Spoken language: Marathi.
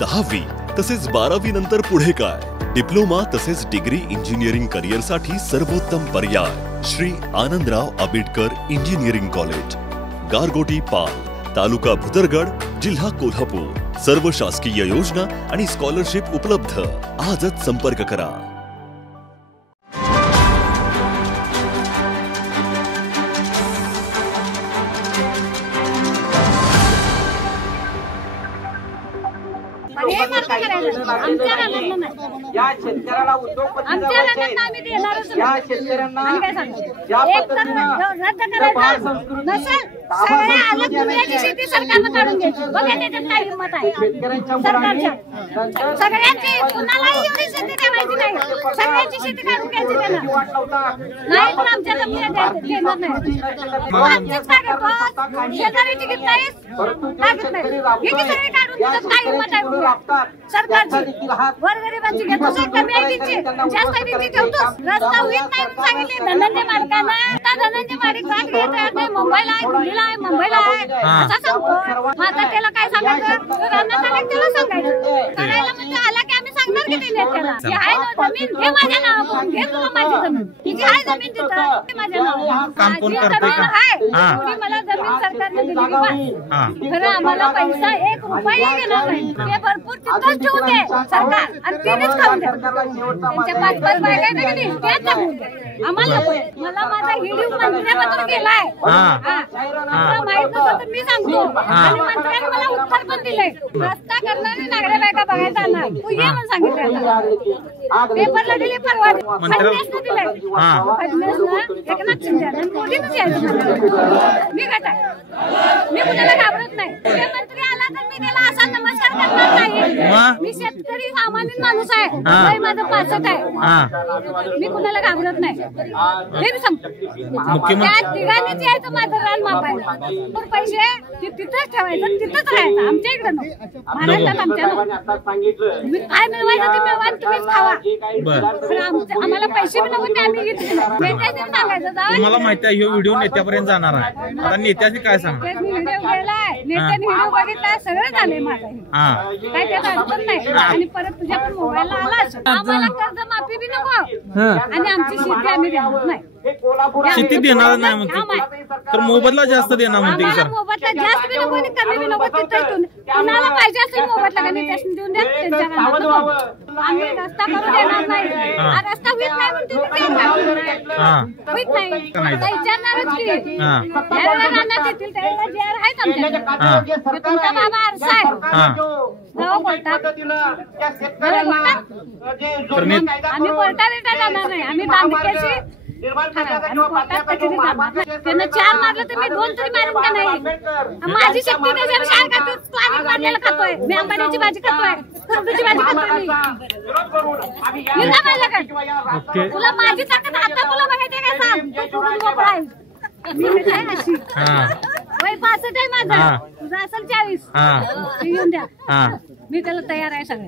10वी तसेच 12वी नंतर पुढे काय डिप्लोमा तसेच डिग्री इंजिनिअरिंग करिअर साठी सर्वोत्तम पर्याय श्री आनंदराव आंबेडकर इंजिनिअरिंग कॉलेज, गारगोटी पाल, तालुका भुदरगड, जिल्हा कोल्हापूर। सर्व शासकीय योजना आणि स्कॉलरशिप उपलब्ध। आजच संपर्क करा। या शेतकऱ्याला उद्योगपती या शेतकऱ्यांना या सरकारची गोरगरिबांची घेतो कमी आहे तिची जास्त तिची ठेवतो। रस्ता होत नाही म्हणून सांगितले धनंजय मालकांना। आता धनंजय मालक बाग घेत आहे, मुंबईला आहे, दिल्लीला आहे, मुंबईला आहे असं सांगतो। आता त्याला काय सांगायचं? रानात आले त्याला सांगायचं। करायला म्हणजे आला की आम्ही सांगणार की नाही त्याला की आहे ना जमीन घे माझ्या नावावर, घे तुला माझी जमीन, तिची आहे जमीन तिथं माझ्या नावावर। काम कोण करते का? थोडी मला जमीन सरकारने दिली की बस। खरं आम्हाला पैसा 1 रुपया घेणार नाही, ते भरपूर तिथंच ठेवू दे सरकार आणि तिनेच खाऊन दे। त्यांच्या 5-5 बायका आहेत की नाही त्याच टाकून दे आम्हाला। मला माझा हिडीव मंत्र्याबद्दल गेलाय, मला माहित नव्हतं तर मी सांगतो आणि मंत्र्याने मला उत्तर पण दिलंय। रस्ता करणारे नागरे बायका बघायला जाणार तू ये म्हणून सांगितलं। पेपरला दिले परवा, फडणवीसने दिलंय, फडणवीसनं एकनाथ शिंदे आणि मोदीनेच यायचं। मी गट आहे, मी कुणाला घाबरत नाही। मुख्यमंत्री आला तर मी त्याला असा नमस्कार करणार नाही। मी शेतकरी सामान्य माणूस आहे, वय माझं 65 आहे, मी कुणाला घाबरत नाही। हे सांगतो त्या ठिकाणीच यायचं माझं रान मापायला। पैसे तिथंच ठेवायचं, तिथंच राहायचं, आमच्या इकडे नको महाराष्ट्रात। आमच्या काय मिळवायचं ते मिळवा, तुम्हीच खावा। आम्हाला पैसे बी नको ते आम्ही घेतले। नेत्याने सांगायचं तुम्हाला माहिती आहे, व्हिडिओ नेत्यापर्यंत जाणार आहे। आता नेत्याने काय सांगा? व्हिडिओ गेलाय, नेत्याने व्हिडिओ बघितलाय, सगळं झालंय माझं। काय त्याचा अडचण नाही। आणि परत तुझ्या पण मोबाईलला आलाच आम्हाला कर्ज माफी बी नको आणि आमची शेती आम्ही देणार नाही। शेती देणार नाही म्हणते तर मोबदला जास्त देणार म्हणते की सर? मोबदला जास्त बी नको आणि कमी बी नको, तिथं कुणाला पाहिजे असेल मोबदला त्यांनी त्याशी देऊन द्या। त्यांच्या आम्ही रस्ता करून देणार नाही, हा रस्ता होत नाही म्हणते होत नाही आता विचारणारच की ज्यावेळेला राहणार येतील त्यावेळेला जे आहेत आमच्याकडे। तुमचा बाबा आरसा आहे गाव बोलतात, आम्ही कोर्टात जाणार नाही, आम्ही दांडक्याची त्यांना 4 मारलं तर मी 2 तरी मारून का नाही? माझी शक्ती त्याच्यावर काय करतो? पाणी मारलेलं खातोय मी, आंबाड्याची भाजी खातोय, खरबूजची भाजी खातोय मी माझ्याकडे। तुला माझी ताकद आता तुला बघायचं काय? सांग तू सोडून मोकळा आहे मी काय अशी वय 65 आहे माझं, तुझं असेल 40 येऊन द्या, मी त्याला तयार आहे सगळं।